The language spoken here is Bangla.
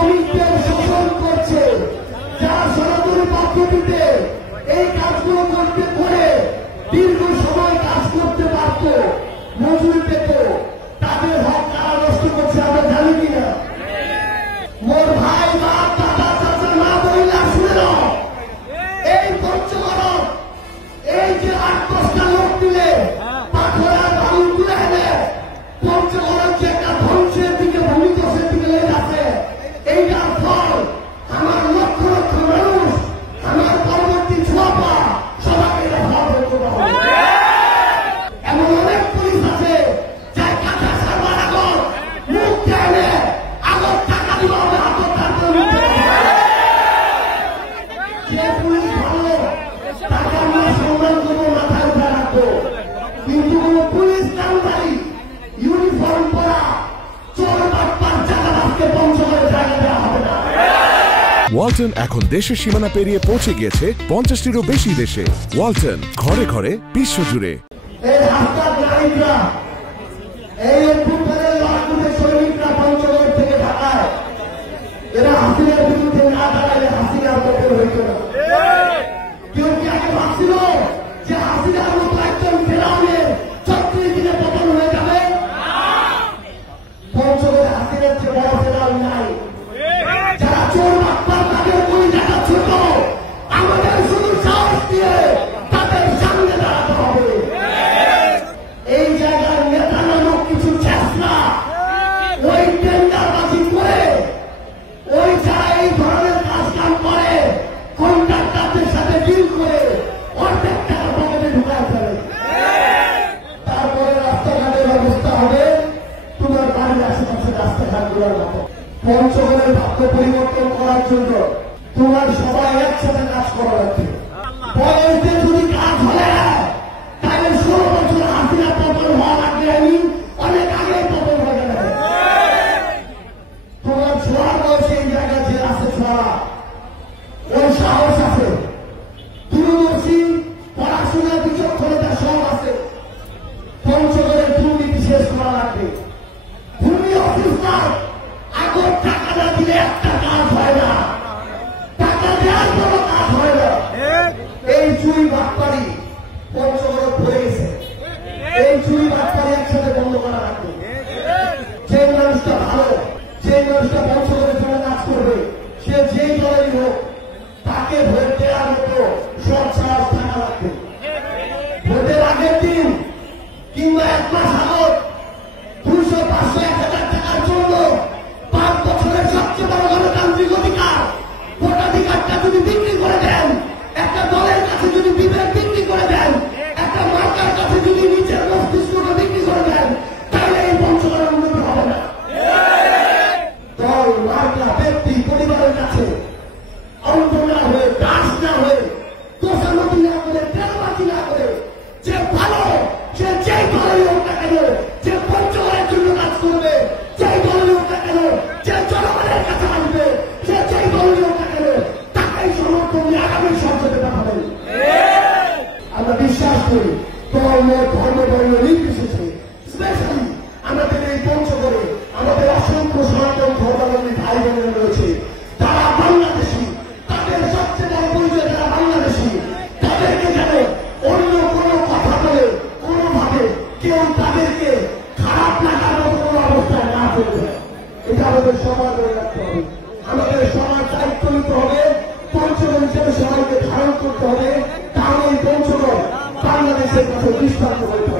শ্রমিকদের শোষণ করছে, যারা সনাতনী পদ্ধতিতে এই কাজগুলো করতে করে দীর্ঘ সময় কাজ করতে পারত, মজুরি পেত, তাদের হক কারা নষ্ট করছে আমরা জানি কিনা? মোর ভাই বাপ দাদা চাচা মা বইলা শুনে নাও, এই পঞ্চগড় এই যে ৮-১০টা লোক মিলে পাথরের বালু তুলে এনে পঞ্চগড় যে একটা ধ্বংসের দিকে ভূমিধ্বসের দিকে লেগে আছে, এইটার ফল আমার লক্ষ লক্ষ মানুষ, আমার পরবর্তী ছোঁয়া সবাইকে এটা ফল করতে হবে। এমন অনেক পুলিশ আছে যাই কাঁচা সারবার আগর মুখ এনে আগর টাকা দিব হবে, আগর তারপর যে পুলিশ ভালো তাকে আমরা সম্মান করবো, মাথায় উঠে রাখবো। কিন্তু কোন পুলিশ কামদারি ইউনিফর্ম পরা চোর বাটপার জায়গাবাসকে পঞ্চগড়ে জায়গা দেওয়া হবে না। ওয়ালটন এখন দেশের সীমানা পেরিয়ে পৌঁছে গিয়েছে 50টিরও বেশি দেশে। ওয়ালটন, ঘরে ঘরে বিশ্বজুড়ে। এই রাস্তার নারীরা, এই ফুটবলের লড়াকুদের সৈনিকরা পঞ্চগড় থেকে ঢাকায়, এরা হাসিনার বিরুদ্ধে না দাঁড়ালে হাসিনার পক্ষে হইত না। কেউ কি আগে ভাবছিল যে হাসিনার মতো একজন ফেরাউনের ৩৬ দিনে পতন হয়ে যাবে? পঞ্চগড়ে হাসিনার চেয়ে বড় ফেরাউন নাই। যারা চোর বাটপার তাদের কোন জায়গা ছোট, আমাদের শুধু সাহস দিয়ে তাদের সামনে দাঁড়াতে হবে। এই জায়গার নেতা নামক কিছু চেষ্টা ওই টেন্ডারবাজি করে, ওই যারা এই ধরনের কাজ কাম করে কন্ট্রাক্টরদের সাথে ডিল করে অর্ধেক টাকা পকেটে ঢুকায় ফেলে। তারপরে রাস্তাঘাটের ব্যবস্থা হবে তোমার বাড়ির আশেপাশে রাস্তাঘাটগুলোর মতো। পঞ্চগড়ের ভাগ্য পরিবর্তন করার জন্য তোমার সবাই একসাথে কাজ করা লাগবে। বয়সে যদি কাজ হলে তাহলে ১৬ বছর হাসিনা পতন হওয়া লাগবে, আমি অনেক আগে পতন হয়ে গেলে। তোমার ছোঁয়ার বয়সে এই জায়গায় যে আছে ছোঁয়া, ওই সাহস আছে, দূরদর্শী পড়াশোনা বিচক্ষণতা সব আছে। পঞ্চগড়ের দুর্নীতি শেষ করা লাগবে। ভূমি অফিসার আগর টাকা না দিলে একটা কাজ হয় না, টাকা দেওয়ার কোনো কাজ হয় না। এই চুরি বাটপারি পঞ্চগড় ভরে গেছে, এই চুরি বাটপারি একসাথে বন্ধ করা লাগবে। যে মানুষটা ভালো, যে মানুষটা পঞ্চগড়ের জন্য কাজ করবে, সে যেই দলেরই হোক, তাকে ভোট দেওয়ার মতো সব সাহস থাকা লাগবে। ভোটের আগের দিন কিংবা ১ মাস আগত ২০০, ৫০০, ১,০০০ টাকার জন্য ৫ বছরের সবচেয়ে বড় গণতান্ত্রিক অধিকার ভোটাধিকারটা যদি বিক্রি করে দেন, একটা দলের কাছে যদি বিবেক বিক্রি করে দেন, একটা মার্কার কাছে যদি নিজের মস্তিষ্কটা বিক্রি করে দেন, তাহলে এই পঞ্চগড়ের উন্নতি হবে না। দল, মার্কা, ব্যক্তি, পরিবারের কাছে অন্ত না হয়ে, দাস না হয়ে, দোষামতি না করে, তেলবাজি না করে, যে ভালো সে যেই দলের হোক না কেন, যে পঞ্চগড়ের জন্য কাজ করবে, যেই দলের হোক না কেন, যে জনগণের কাছে আসবে, সে যেই দলের হোক না কেন, তাকেই সমর্থন দিয়ে আগামী সংসদে পাঠাবেন। আমরা বিশ্বাস করি দল, মত, ধর্ম, বর্ণ নির্বিশেষে, স্পেশালি আমাদের এই পঞ্চগড়ে আমাদের অসংখ্য সনাতন ধর্মাবলম্বী ভাই বোনেরা রয়েছে, তারা বাংলাদেশী, তাদের সবচেয়ে বড় পরিচয় যারা বাংলাদেশী, তাদেরকে যেন অন্য কোনো কথা বলে কোনোভাবে কেউ তাদেরকে খারাপ লাগার মতো কোনো অবস্থায় না ফেলবে। এটা আমাদের সবার মনে রাখতে হবে। আমাদের সবার দায়িত্ব নিতে হবে, পঞ্চগড় হিসেবে সবাইকে ধারণ করতে হবে, তাহলে এই পঞ্চগড় বাংলাদেশের কাছে দৃষ্টান্ত হতে হবে।